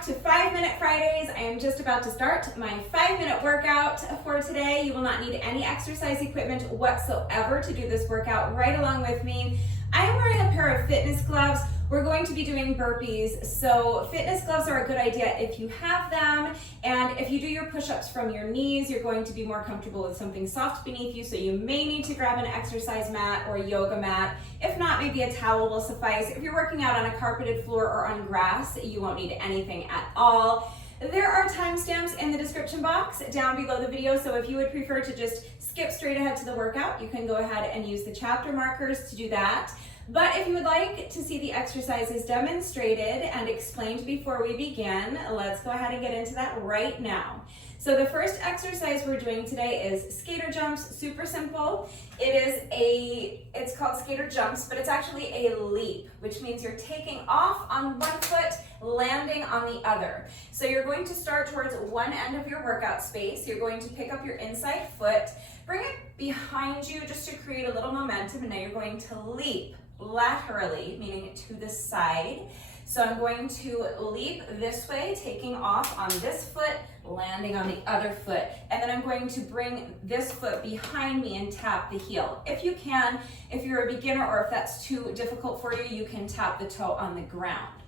back to 5-Minute Fridays. I am just about to start my 5-minute workout for today. You will not need any exercise equipment whatsoever to do this workout right along with me. I am wearing a pair of fitness gloves. We're going to be doing burpees, so fitness gloves are a good idea if you have them, and if you do your push-ups from your knees, you're going to be more comfortable with something soft beneath you, so you may need to grab an exercise mat or a yoga mat. If not, maybe a towel will suffice. If you're working out on a carpeted floor or on grass, you won't need anything at all. There are timestamps in the description box down below the video, so if you would prefer to just skip straight ahead to the workout, you can go ahead and use the chapter markers to do that. But if you would like to see the exercises demonstrated and explained before we begin, let's go ahead and get into that right now. So the first exercise we're doing today is skater jumps, super simple. It's called skater jumps, but it's actually a leap, which means you're taking off on one foot, landing on the other. So you're going to start towards one end of your workout space. You're going to pick up your inside foot, bring it behind you just to create a little momentum, and now you're going to leap laterally, meaning to the side. So I'm going to leap this way, taking off on this foot, landing on the other foot, and then I'm going to bring this foot behind me and tap the heel. If you can, if you're a beginner or if that's too difficult for you, you can tap the toe on the ground.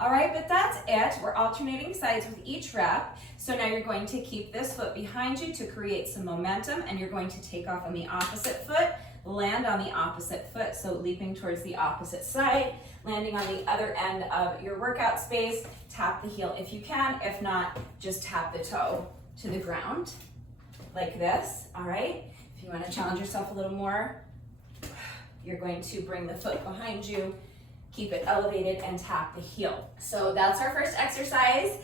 All right, but that's it. We're alternating sides with each rep. So now you're going to keep this foot behind you to create some momentum, and you're going to take off on the opposite foot, land on the opposite foot, so leaping towards the opposite side, landing on the other end of your workout space, tap the heel if you can. If not, just tap the toe to the ground like this, all right? If you want to challenge yourself a little more, you're going to bring the foot behind you, keep it elevated, and tap the heel. So that's our first exercise.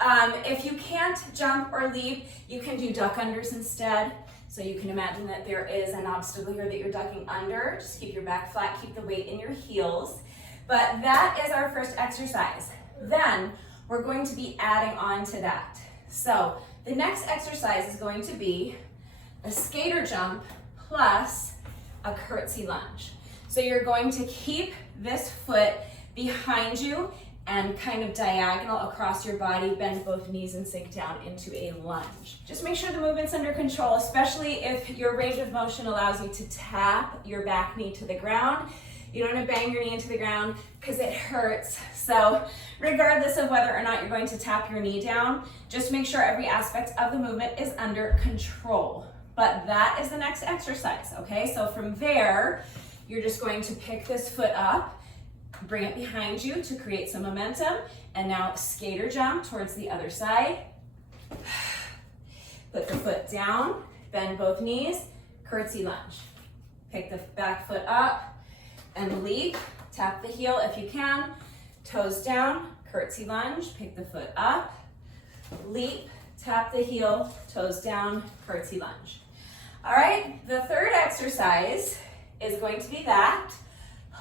If you can't jump or leap, you can do duck unders instead. So you can imagine that there is an obstacle here that you're ducking under. Just keep your back flat, keep the weight in your heels. But that is our first exercise. Then we're going to be adding on to that. So the next exercise is going to be a skater jump plus a curtsey lunge. So you're going to keep this foot behind you and kind of diagonal across your body, bend both knees and sink down into a lunge. Just make sure the movement's under control, especially if your range of motion allows you to tap your back knee to the ground. You don't want to bang your knee into the ground because it hurts. So regardless of whether or not you're going to tap your knee down, just make sure every aspect of the movement is under control. But that is the next exercise, okay? So from there, you're just going to pick this foot up, bring it behind you to create some momentum, and now skater jump towards the other side. Put the foot down, bend both knees, curtsey lunge. Pick the back foot up and leap, tap the heel if you can, toes down, curtsey lunge, pick the foot up, leap, tap the heel, toes down, curtsey lunge. All right, the third exercise is going to be that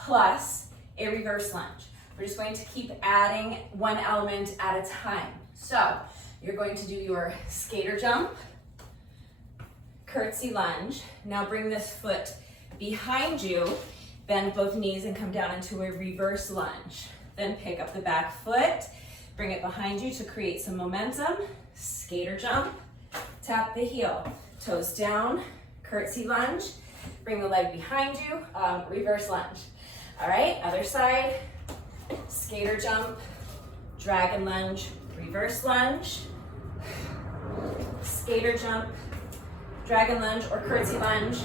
plus a reverse lunge. We're just going to keep adding one element at a time. So you're going to do your skater jump, curtsey lunge. Now bring this foot behind you, bend both knees and come down into a reverse lunge. Then pick up the back foot, bring it behind you to create some momentum, skater jump, tap the heel, toes down, curtsey lunge, bring the leg behind you, reverse lunge. All right, other side, skater jump, dragon lunge, reverse lunge, skater jump, dragon lunge or curtsey lunge,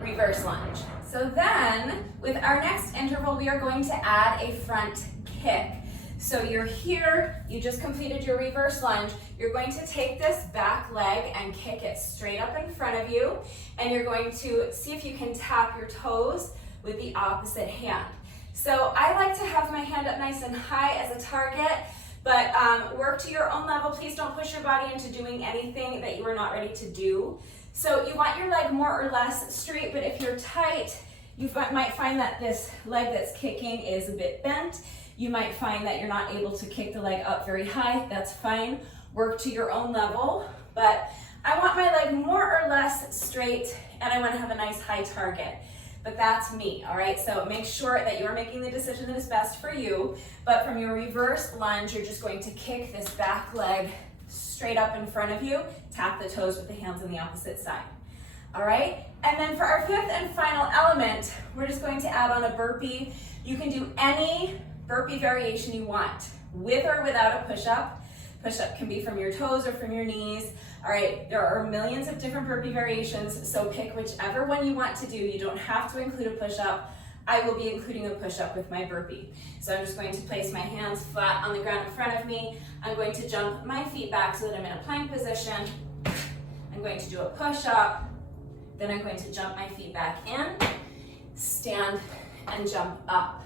reverse lunge. So then, with our next interval, we are going to add a front kick. So you're here, you just completed your reverse lunge, you're going to take this back leg and kick it straight up in front of you, and you're going to see if you can tap your toes with the opposite hand. So I like to have my hand up nice and high as a target, but work to your own level. Please don't push your body into doing anything that you are not ready to do. So you want your leg more or less straight, but if you're tight, you might find that this leg that's kicking is a bit bent. You might find that you're not able to kick the leg up very high. That's fine. Work to your own level, but I want my leg more or less straight, and I want to have a nice high target. but that's me, all right? So make sure that you are making the decision that is best for you, but from your reverse lunge, you're just going to kick this back leg straight up in front of you, tap the toes with the hands on the opposite side, all right? And then for our fifth and final element, we're just going to add on a burpee. You can do any burpee variation you want, with or without a push-up. Push-up can be from your toes or from your knees. All right, there are millions of different burpee variations, so pick whichever one you want to do. You don't have to include a push-up. I will be including a push-up with my burpee. So I'm just going to place my hands flat on the ground in front of me. I'm going to jump my feet back so that I'm in a plank position. I'm going to do a push-up. Then I'm going to jump my feet back in, stand, and jump up.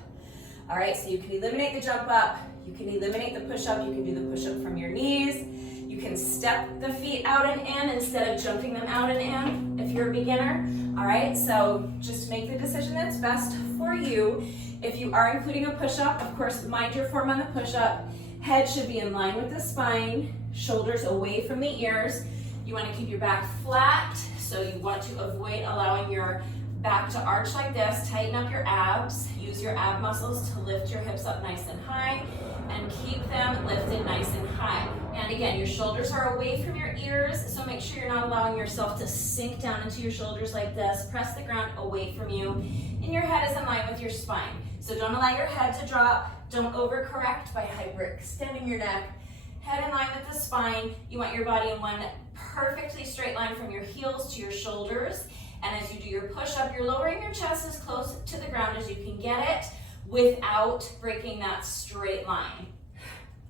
All right, so you can eliminate the jump up. You can eliminate the push-up. You can do the push-up from your knees. You can step the feet out and in instead of jumping them out and in if you're a beginner. All right, so just make the decision that's best for you. If you are including a push-up, of course, mind your form on the push-up. Head should be in line with the spine, shoulders away from the ears. You want to keep your back flat, so you want to avoid allowing your back to arch like this. Tighten up your abs. Use your ab muscles to lift your hips up nice and high and keep them lifted nice and high. And again, your shoulders are away from your ears, so make sure you're not allowing yourself to sink down into your shoulders like this. Press the ground away from you, and your head is in line with your spine. So don't allow your head to drop. Don't overcorrect by hyperextending your neck. Head in line with the spine. You want your body in one perfectly straight line from your heels to your shoulders. And as you do your push-up, you're lowering your chest as close to the ground as you can get it without breaking that straight line.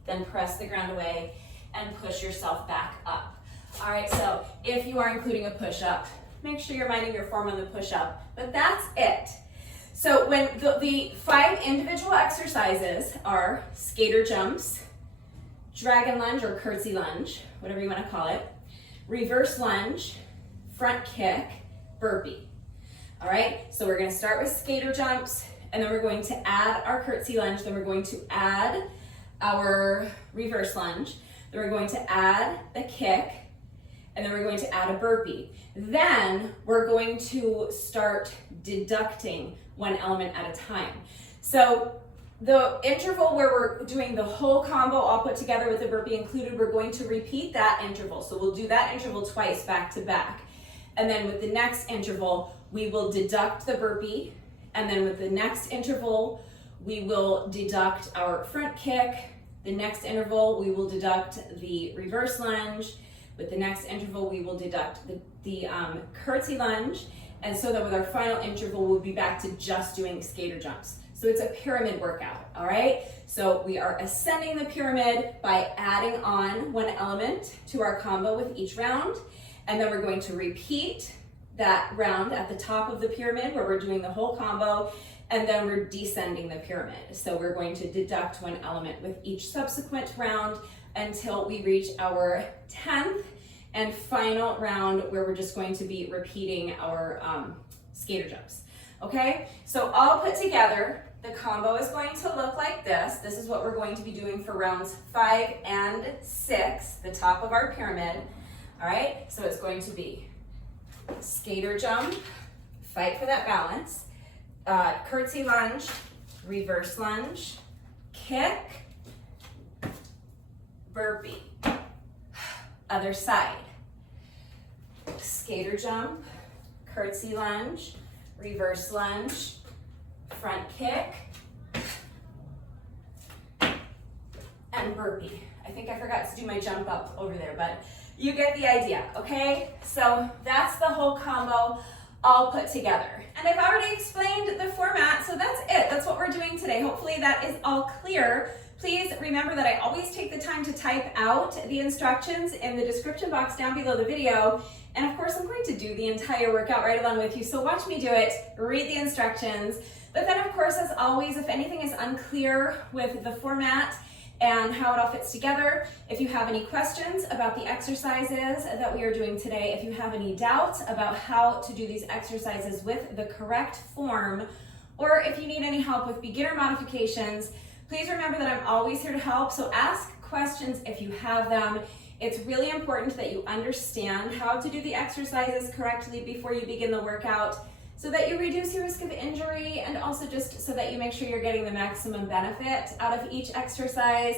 Then press the ground away and push yourself back up. All right, so if you are including a push-up, make sure you're minding your form on the push-up, but that's it. So when the 5 individual exercises are skater jumps, dragon lunge or curtsey lunge, whatever you want to call it, reverse lunge, front kick, burpee. All right, so we're going to start with skater jumps, and then we're going to add our curtsey lunge, then we're going to add our reverse lunge, then we're going to add the kick, and then we're going to add a burpee. Then we're going to start deducting one element at a time. So the interval where we're doing the whole combo all put together with the burpee included, we're going to repeat that interval. So we'll do that interval twice back to back. And then with the next interval, we will deduct the burpee. And then with the next interval, we will deduct our front kick. The next interval, we will deduct the reverse lunge. With the next interval, we will deduct the curtsey lunge. And so that with our final interval, we'll be back to just doing skater jumps. So it's a pyramid workout, all right? So we are ascending the pyramid by adding on one element to our combo with each round. And then we're going to repeat that round at the top of the pyramid where we're doing the whole combo, and then we're descending the pyramid. So we're going to deduct one element with each subsequent round until we reach our 10th and final round where we're just going to be repeating our skater jumps. Okay, so all put together, the combo is going to look like this. This is what we're going to be doing for rounds 5 and 6, the top of our pyramid. All right, so it's going to be skater jump, fight for that balance, curtsey lunge, reverse lunge, kick, burpee, other side, skater jump, curtsey lunge, reverse lunge, front kick, and burpee. I think I forgot to do my jump up over there, but you get the idea, okay? So that's the whole combo all put together. And I've already explained the format, so that's it. That's what we're doing today. Hopefully that is all clear. Please remember that I always take the time to type out the instructions in the description box down below the video. And of course, I'm going to do the entire workout right along with you. So watch me do it, read the instructions. But then of course, as always, if anything is unclear with the format and how it all fits together, if you have any questions about the exercises that we are doing today, if you have any doubts about how to do these exercises with the correct form, or if you need any help with beginner modifications, please remember that I'm always here to help. So ask questions if you have them. It's really important that you understand how to do the exercises correctly before you begin the workout. so that you reduce your risk of injury and also just so that you make sure you're getting the maximum benefit out of each exercise.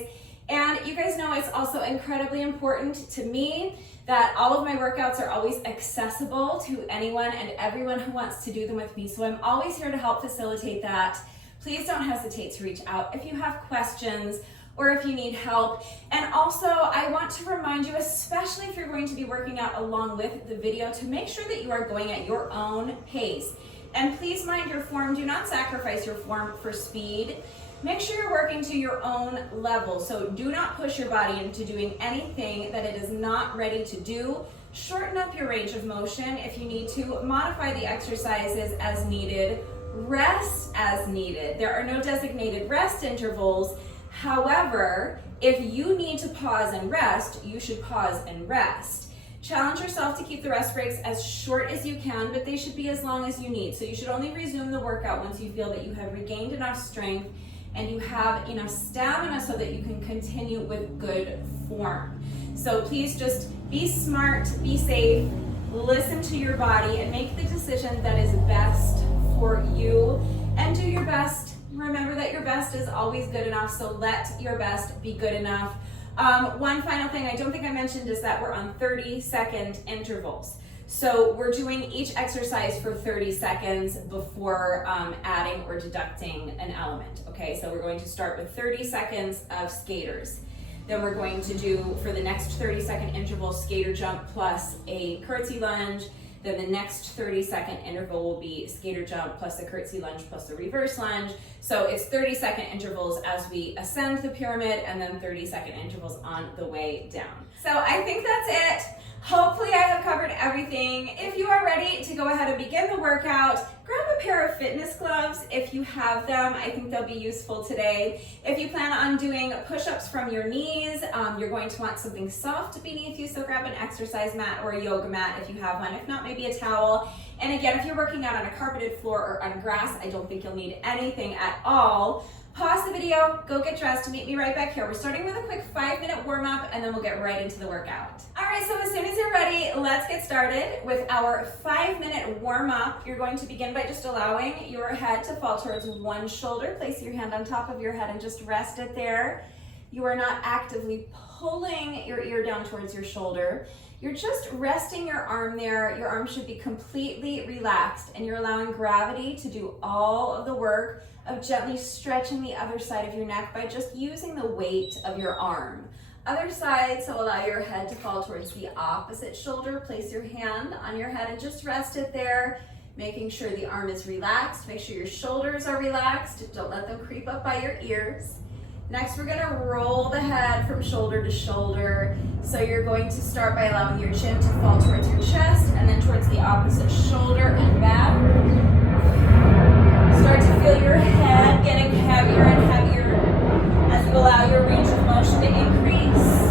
And you guys know it's also incredibly important to me that all of my workouts are always accessible to anyone and everyone who wants to do them with me. So I'm always here to help facilitate that. Please don't hesitate to reach out if you have questions or if you need help. And also, I want to remind you, especially if you're going to be working out along with the video, to make sure that you are going at your own pace. And please mind your form. Do not sacrifice your form for speed. Make sure you're working to your own level. So do not push your body into doing anything that it is not ready to do. Shorten up your range of motion if you need to. Modify the exercises as needed. Rest as needed. There are no designated rest intervals. However, if you need to pause and rest, you should pause and rest. Challenge yourself to keep the rest breaks as short as you can, but they should be as long as you need. So you should only resume the workout once you feel that you have regained enough strength and you have enough stamina so that you can continue with good form. So please just be smart, be safe, listen to your body, and make the decision that is best for you, and do your best. Remember that your best is always good enough, so let your best be good enough. One final thing I don't think I mentioned is that we're on 30-second intervals. So we're doing each exercise for 30 seconds before adding or deducting an element, okay? So we're going to start with 30 seconds of skaters. Then we're going to do, for the next 30-second interval, skater jump plus a curtsey lunge. Then the next 30-second interval will be skater jump plus a curtsey lunge plus a reverse lunge. So it's 30-second intervals as we ascend the pyramid, and then 30-second intervals on the way down. So I think that's it. Hopefully I have covered everything. If you are ready to go ahead and begin the workout, grab a pair of fitness gloves if you have them. I think they'll be useful today. If you plan on doing push-ups from your knees, you're going to want something soft beneath you, so grab an exercise mat or a yoga mat if you have one. If not, maybe a towel. And again, if you're working out on a carpeted floor or on grass, I don't think you'll need anything at all. Pause the video, go get dressed, meet me right back here. We're starting with a quick 5-minute warm up, and then we'll get right into the workout. All right, so as soon as you're ready, let's get started with our 5-minute warm up. You're going to begin by just allowing your head to fall towards one shoulder. Place your hand on top of your head and just rest it there. You are not actively pulling your ear down towards your shoulder. You're just resting your arm there. Your arm should be completely relaxed, and you're allowing gravity to do all of the work of gently stretching the other side of your neck by just using the weight of your arm. Other side, so allow your head to fall towards the opposite shoulder. Place your hand on your head and just rest it there, making sure the arm is relaxed. Make sure your shoulders are relaxed. Don't let them creep up by your ears. Next, we're gonna roll the head from shoulder to shoulder. So you're going to start by allowing your chin to fall towards your chest and then towards the opposite shoulder and back. Start to feel your head getting heavier and heavier as you allow your range of motion to increase.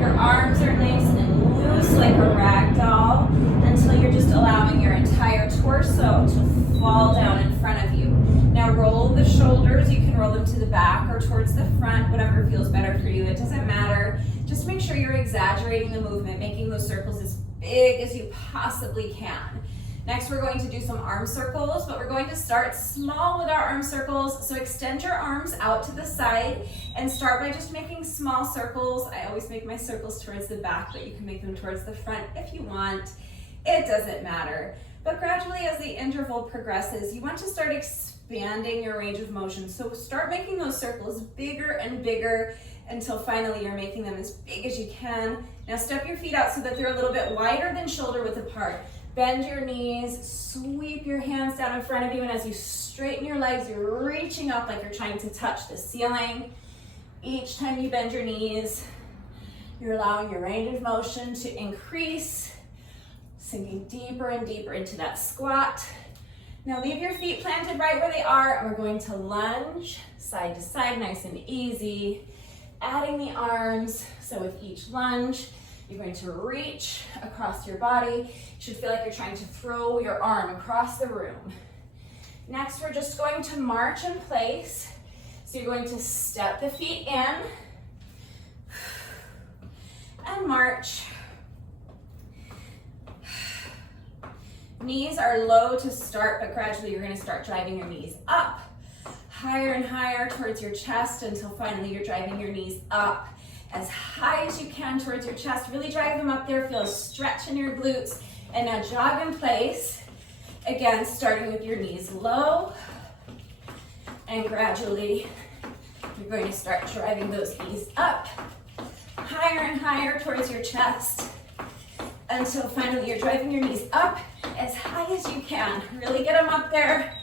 Your arms are nice and loose like a rag doll until you're just allowing your entire torso to fall down in front of you. Now roll the shoulders. You can roll them to the back or towards the front, whatever feels better for you. It doesn't matter. Just make sure you're exaggerating the movement, making those circles as big as you possibly can. Next, we're going to do some arm circles, but we're going to start small with our arm circles. So extend your arms out to the side and start by just making small circles. I always make my circles towards the back, but you can make them towards the front if you want. It doesn't matter. But gradually, as the interval progresses, you want to start expanding your range of motion. So start making those circles bigger and bigger until finally you're making them as big as you can. Now step your feet out so that they're a little bit wider than shoulder width apart. Bend your knees, sweep your hands down in front of you, and as you straighten your legs, you're reaching up like you're trying to touch the ceiling. Each time you bend your knees, you're allowing your range of motion to increase, sinking deeper and deeper into that squat. Now leave your feet planted right where they are, and we're going to lunge side to side, nice and easy. Adding the arms, so with each lunge, you're going to reach across your body. You should feel like you're trying to throw your arm across the room. Next, we're just going to march in place. So you're going to step the feet in and march. Knees are low to start, but gradually you're gonna start driving your knees up, higher and higher towards your chest until finally you're driving your knees up as high as you can towards your chest. Really drive them up there, feel a stretch in your glutes, and now jog in place. Again, starting with your knees low, and gradually you're going to start driving those knees up, higher and higher towards your chest, until finally you're driving your knees up as high as you can. Really get them up there.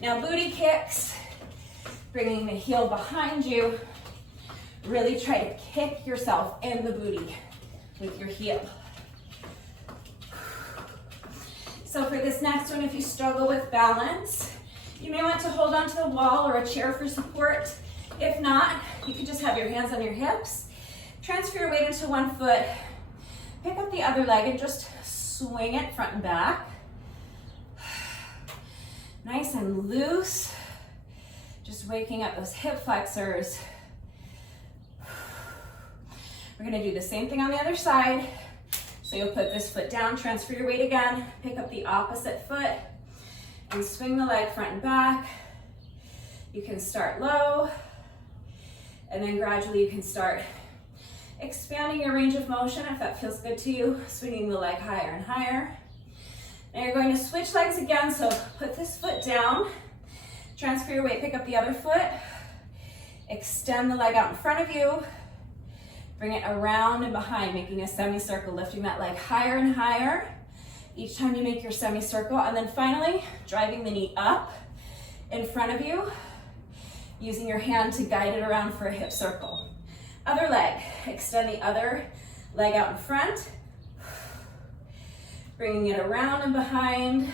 Now booty kicks, bringing the heel behind you. Really try to kick yourself in the booty with your heel. So for this next one, if you struggle with balance, you may want to hold onto the wall or a chair for support. If not, you can just have your hands on your hips. Transfer your weight into one foot. Pick up the other leg and just swing it front and back. Nice and loose. Just waking up those hip flexors. We're gonna do the same thing on the other side. So you'll put this foot down, transfer your weight again, pick up the opposite foot, and swing the leg front and back. You can start low, and then gradually you can start expanding your range of motion if that feels good to you, swinging the leg higher and higher. Now you're going to switch legs again, so put this foot down, transfer your weight, pick up the other foot, extend the leg out in front of you, bring it around and behind, making a semicircle, lifting that leg higher and higher each time you make your semicircle, and then finally driving the knee up in front of you, using your hand to guide it around for a hip circle. Other leg, extend the other leg out in front, bringing it around and behind,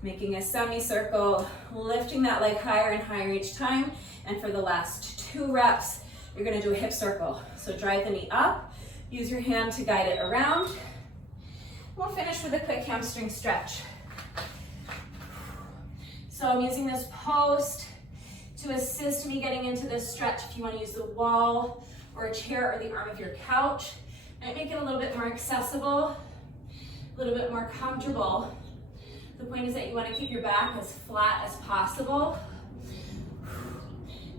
making a semicircle, lifting that leg higher and higher each time, and for the last 2 reps, you're gonna do a hip circle. So drive the knee up, use your hand to guide it around. We'll finish with a quick hamstring stretch. So I'm using this post to assist me getting into this stretch. If you wanna use the wall or a chair or the arm of your couch, and make it a little bit more accessible, a little bit more comfortable. The point is that you wanna keep your back as flat as possible,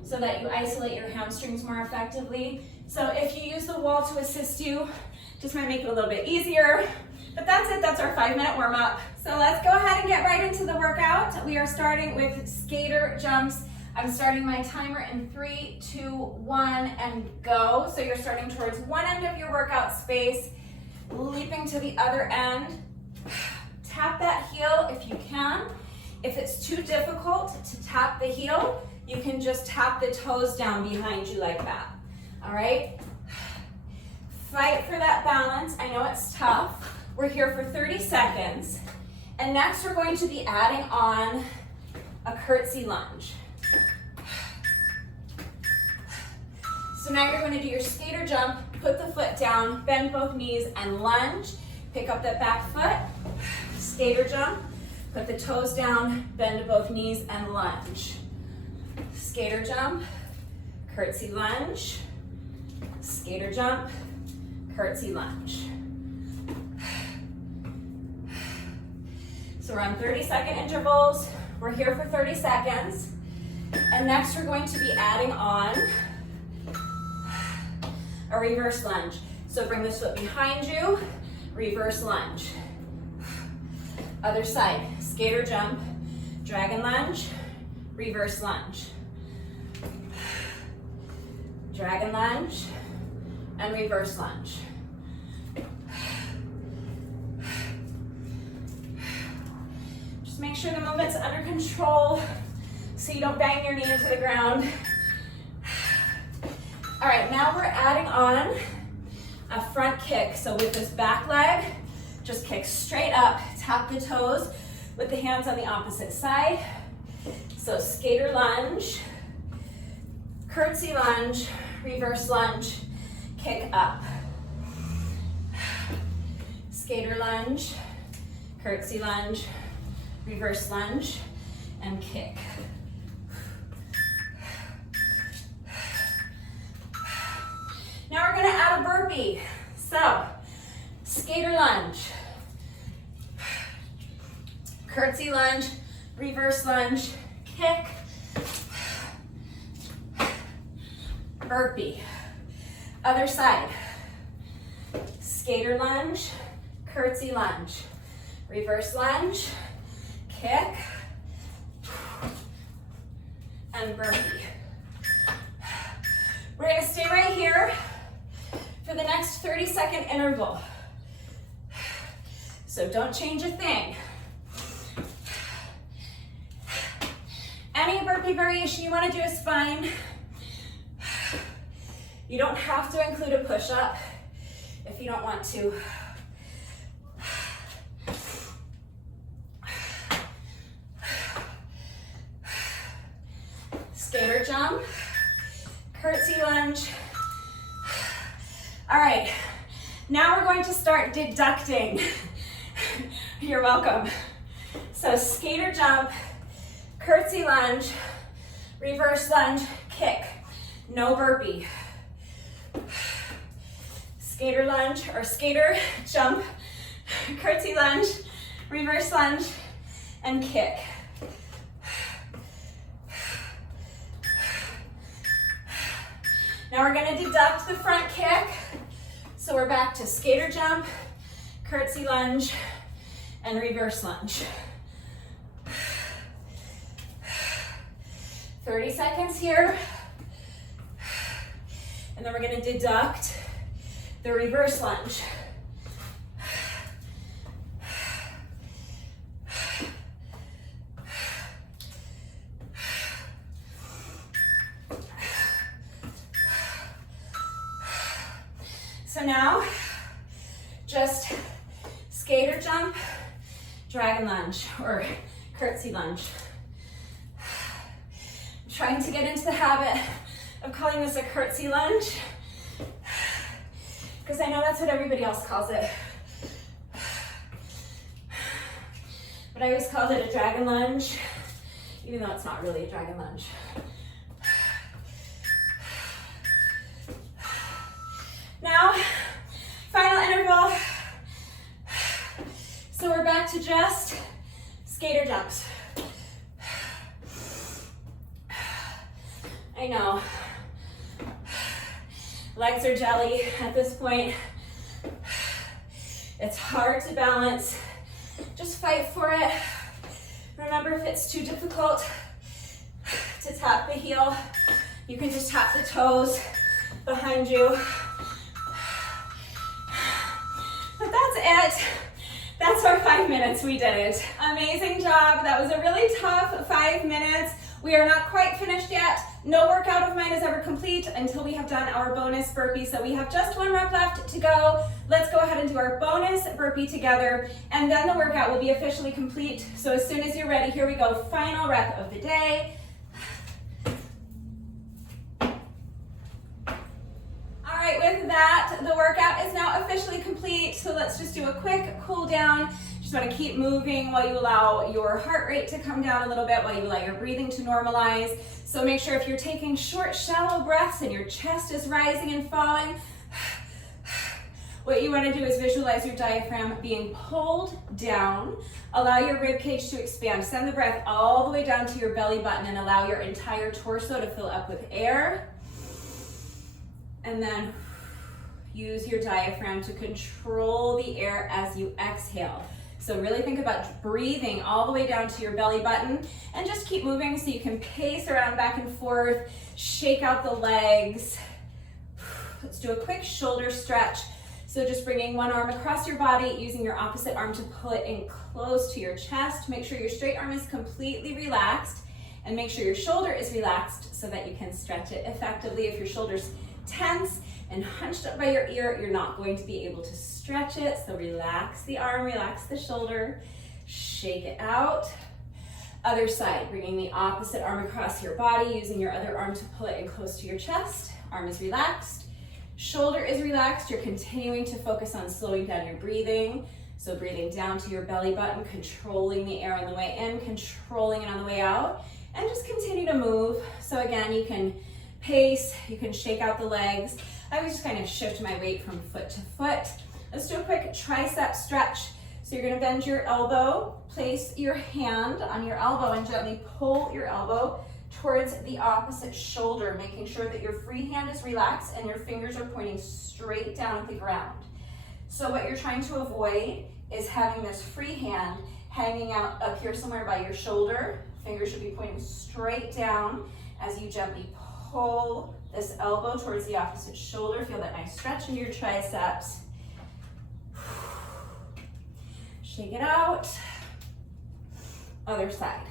so that you isolate your hamstrings more effectively. So if you use the wall to assist you, just might make it a little bit easier. But that's it, that's our 5-minute warm up. So let's go ahead and get right into the workout. We are starting with skater jumps. I'm starting my timer in 3, 2, 1, and go. So you're starting towards one end of your workout space, leaping to the other end. Tap that heel if you can. If it's too difficult to tap the heel, you can just tap the toes down behind you like that, all right? Fight for that balance. I know it's tough. We're here for 30 seconds. And next we're going to be adding on a curtsey lunge. So now you're going to do your skater jump, put the foot down, bend both knees and lunge. Pick up that back foot, skater jump, put the toes down, bend both knees and lunge. Skater jump, curtsey lunge, skater jump, curtsey lunge. So we're on 30-second intervals. We're here for 30 seconds. And next we're going to be adding on a reverse lunge. So bring this foot behind you, reverse lunge. Other side, skater jump, dragon lunge, reverse lunge. Dragon lunge and reverse lunge. Just make sure the movement's under control so you don't bang your knee into the ground. All right, now we're adding on a front kick. So with this back leg, just kick straight up, tap the toes with the hands on the opposite side. So skater lunge, curtsey lunge, reverse lunge, kick up. Skater lunge, curtsey lunge, reverse lunge, and kick. Now we're gonna add a burpee. So, skater lunge, Curtsey lunge, reverse lunge, kick, burpee. Other side. Skater lunge, curtsey lunge, reverse lunge, kick, and burpee. We're gonna stay right here for the next 30-second interval. So don't change a thing. Any burpee variation you wanna do is fine. You don't have to include a push-up if you don't want to. Skater jump, curtsey lunge. All right, now we're going to start deducting. You're welcome. So skater jump, curtsey lunge, reverse lunge, kick. No burpee. Skater lunge or skater jump, curtsey lunge, reverse lunge, and kick. Now we're going to deduct the front kick. So we're back to skater jump, curtsey lunge, and reverse lunge. 30 seconds here. And then we're going to deduct the reverse lunge. So now, just skater jump, dragon lunge, or curtsey lunge. I'm trying to get into the habit of calling this a curtsey lunge, because I know that's what everybody else calls it. But I always called it a dragon lunge, even though it's not really a dragon lunge. Now, final interval. So we're back to just skater jumps. I know. Legs are jelly at this point. It's hard to balance. Just fight for it. Remember, if it's too difficult to tap the heel, you can just tap the toes behind you. But that's it. That's our 5 minutes. We did it. Amazing job. That was a really tough 5 minutes. We are not quite finished yet. No workout of mine is ever complete until we have done our bonus burpee. So we have just 1 rep left to go. Let's go ahead and do our bonus burpee together, and then the workout will be officially complete. So as soon as you're ready, here we go. Final rep of the day. All right, with that, the workout is now officially complete. So let's just do a quick cool down. Just want to keep moving while you allow your heart rate to come down a little bit, while you allow your breathing to normalize. So make sure if you're taking short, shallow breaths and your chest is rising and falling, what you want to do is visualize your diaphragm being pulled down. Allow your rib cage to expand. Send the breath all the way down to your belly button and allow your entire torso to fill up with air. And then use your diaphragm to control the air as you exhale. So really think about breathing all the way down to your belly button, and just keep moving so you can pace around back and forth, shake out the legs. Let's do a quick shoulder stretch. So just bringing one arm across your body, using your opposite arm to pull it in close to your chest. Make sure your straight arm is completely relaxed, and make sure your shoulder is relaxed so that you can stretch it effectively. If your shoulder's tense and hunched up by your ear, you're not going to be able to stretch it. So relax the arm, relax the shoulder, shake it out. Other side, bringing the opposite arm across your body, using your other arm to pull it in close to your chest. Arm is relaxed, shoulder is relaxed. You're continuing to focus on slowing down your breathing. So breathing down to your belly button, controlling the air on the way in, controlling it on the way out, and just continue to move. So again, you can pace, you can shake out the legs. I would just kind of shift my weight from foot to foot. Let's do a quick tricep stretch. So you're gonna bend your elbow, place your hand on your elbow and gently pull your elbow towards the opposite shoulder, making sure that your free hand is relaxed and your fingers are pointing straight down at the ground. So what you're trying to avoid is having this free hand hanging out up here somewhere by your shoulder. Fingers should be pointing straight down as you gently pull this elbow towards the opposite shoulder. Feel that nice stretch in your triceps. Shake it out. Other side.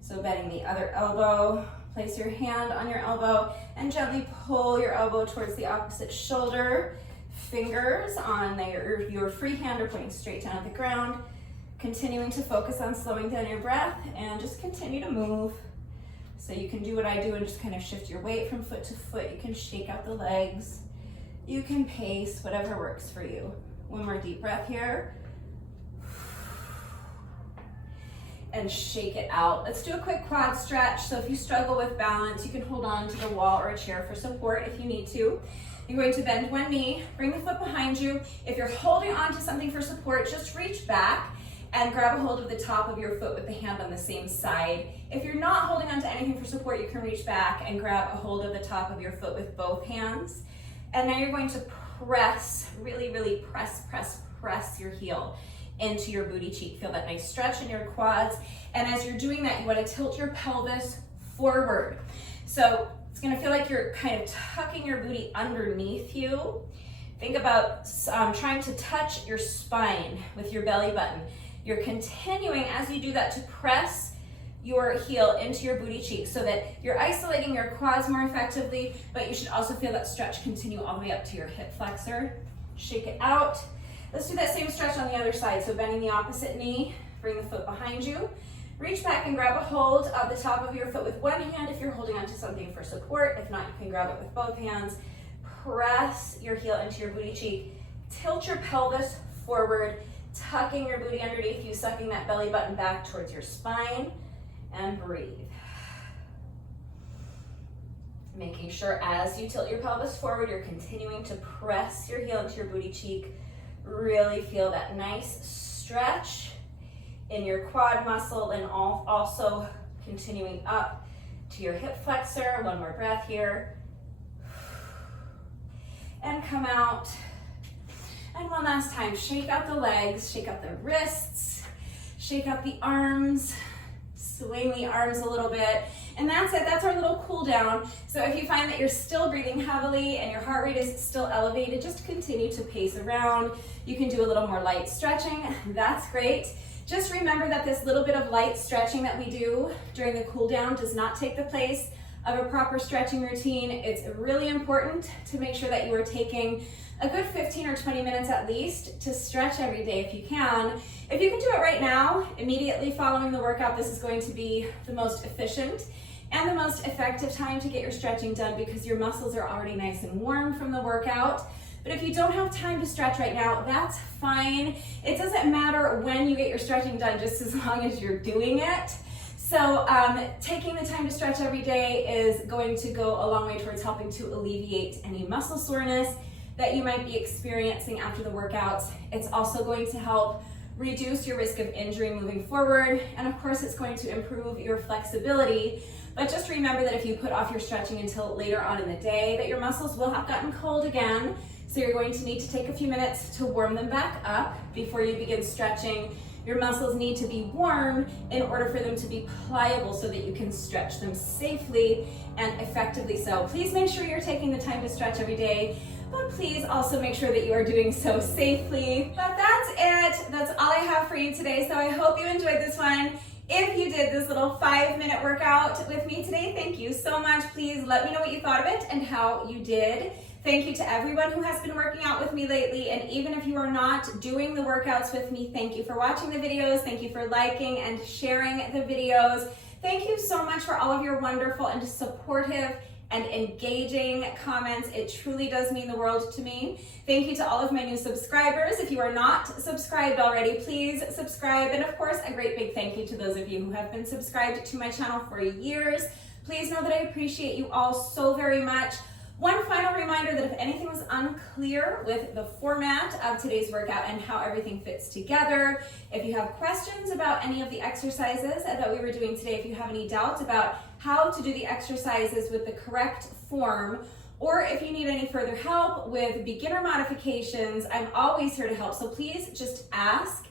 So bending the other elbow, place your hand on your elbow and gently pull your elbow towards the opposite shoulder. Fingers on your free hand are pointing straight down at the ground. Continuing to focus on slowing down your breath and just continue to move. So you can do what I do and just kind of shift your weight from foot to foot. You can shake out the legs. You can pace, whatever works for you. One more deep breath here. And shake it out. Let's do a quick quad stretch. So if you struggle with balance, you can hold on to the wall or a chair for support if you need to. You're going to bend one knee, bring the foot behind you. If you're holding on to something for support, just reach back and grab a hold of the top of your foot with the hand on the same side. If you're not holding on to anything for support, you can reach back and grab a hold of the top of your foot with both hands. And now you're going to press, really press your heel into your booty cheek. Feel that nice stretch in your quads. And as you're doing that, you want to tilt your pelvis forward. So it's going to feel like you're kind of tucking your booty underneath you. Think about trying to touch your spine with your belly button. You're continuing as you do that to press your heel into your booty cheek so that you're isolating your quads more effectively, but you should also feel that stretch continue all the way up to your hip flexor. Shake it out. Let's do that same stretch on the other side. So bending the opposite knee, bring the foot behind you. Reach back and grab a hold of the top of your foot with one hand if you're holding onto something for support. If not, you can grab it with both hands. Press your heel into your booty cheek. Tilt your pelvis forward, tucking your booty underneath you, sucking that belly button back towards your spine, and breathe. Making sure as you tilt your pelvis forward, you're continuing to press your heel into your booty cheek. Really feel that nice stretch in your quad muscle and also continuing up to your hip flexor. One more breath here. And come out. And one last time, shake out the legs, shake out the wrists, shake out the arms, swing the arms a little bit. And that's it, that's our little cool down. So if you find that you're still breathing heavily and your heart rate is still elevated, just continue to pace around. You can do a little more light stretching, that's great. Just remember that this little bit of light stretching that we do during the cool down does not take the place of a proper stretching routine. It's really important to make sure that you are taking a good 15 or 20 minutes at least to stretch every day if you can. If you can do it right now, immediately following the workout, this is going to be the most efficient and the most effective time to get your stretching done because your muscles are already nice and warm from the workout. But if you don't have time to stretch right now, that's fine. It doesn't matter when you get your stretching done, just as long as you're doing it. So taking the time to stretch every day is going to go a long way towards helping to alleviate any muscle soreness that you might be experiencing after the workouts. It's also going to help reduce your risk of injury moving forward. And of course, it's going to improve your flexibility. But just remember that if you put off your stretching until later on in the day, that your muscles will have gotten cold again. So you're going to need to take a few minutes to warm them back up before you begin stretching. Your muscles need to be warm in order for them to be pliable so that you can stretch them safely and effectively. So please make sure you're taking the time to stretch every day, but please also make sure that you are doing so safely. But that's it. That's all I have for you today. So I hope you enjoyed this one. If you did this little 5-minute workout with me today, thank you so much. Please let me know what you thought of it and how you did. Thank you to everyone who has been working out with me lately, and even if you are not doing the workouts with me, thank you for watching the videos, thank you for liking and sharing the videos. Thank you so much for all of your wonderful and supportive and engaging comments. It truly does mean the world to me. Thank you to all of my new subscribers. If you are not subscribed already, please subscribe. And of course, a great big thank you to those of you who have been subscribed to my channel for years. Please know that I appreciate you all so very much. One final reminder reminder that if anything was unclear with the format of today's workout and how everything fits together, if you have questions about any of the exercises that we were doing today, if you have any doubts about how to do the exercises with the correct form, or if you need any further help with beginner modifications, I'm always here to help. So please just ask.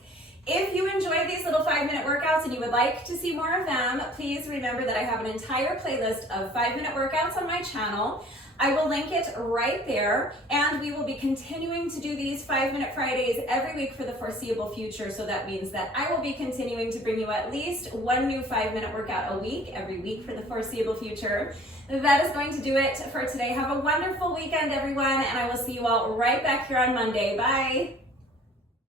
If you enjoy these little 5-minute workouts and you would like to see more of them, please remember that I have an entire playlist of 5-minute workouts on my channel. I will link it right there, and we will be continuing to do these 5-minute Fridays every week for the foreseeable future. So that means that I will be continuing to bring you at least one new 5-minute workout a week, every week for the foreseeable future. That is going to do it for today. Have a wonderful weekend, everyone, and I will see you all right back here on Monday. Bye.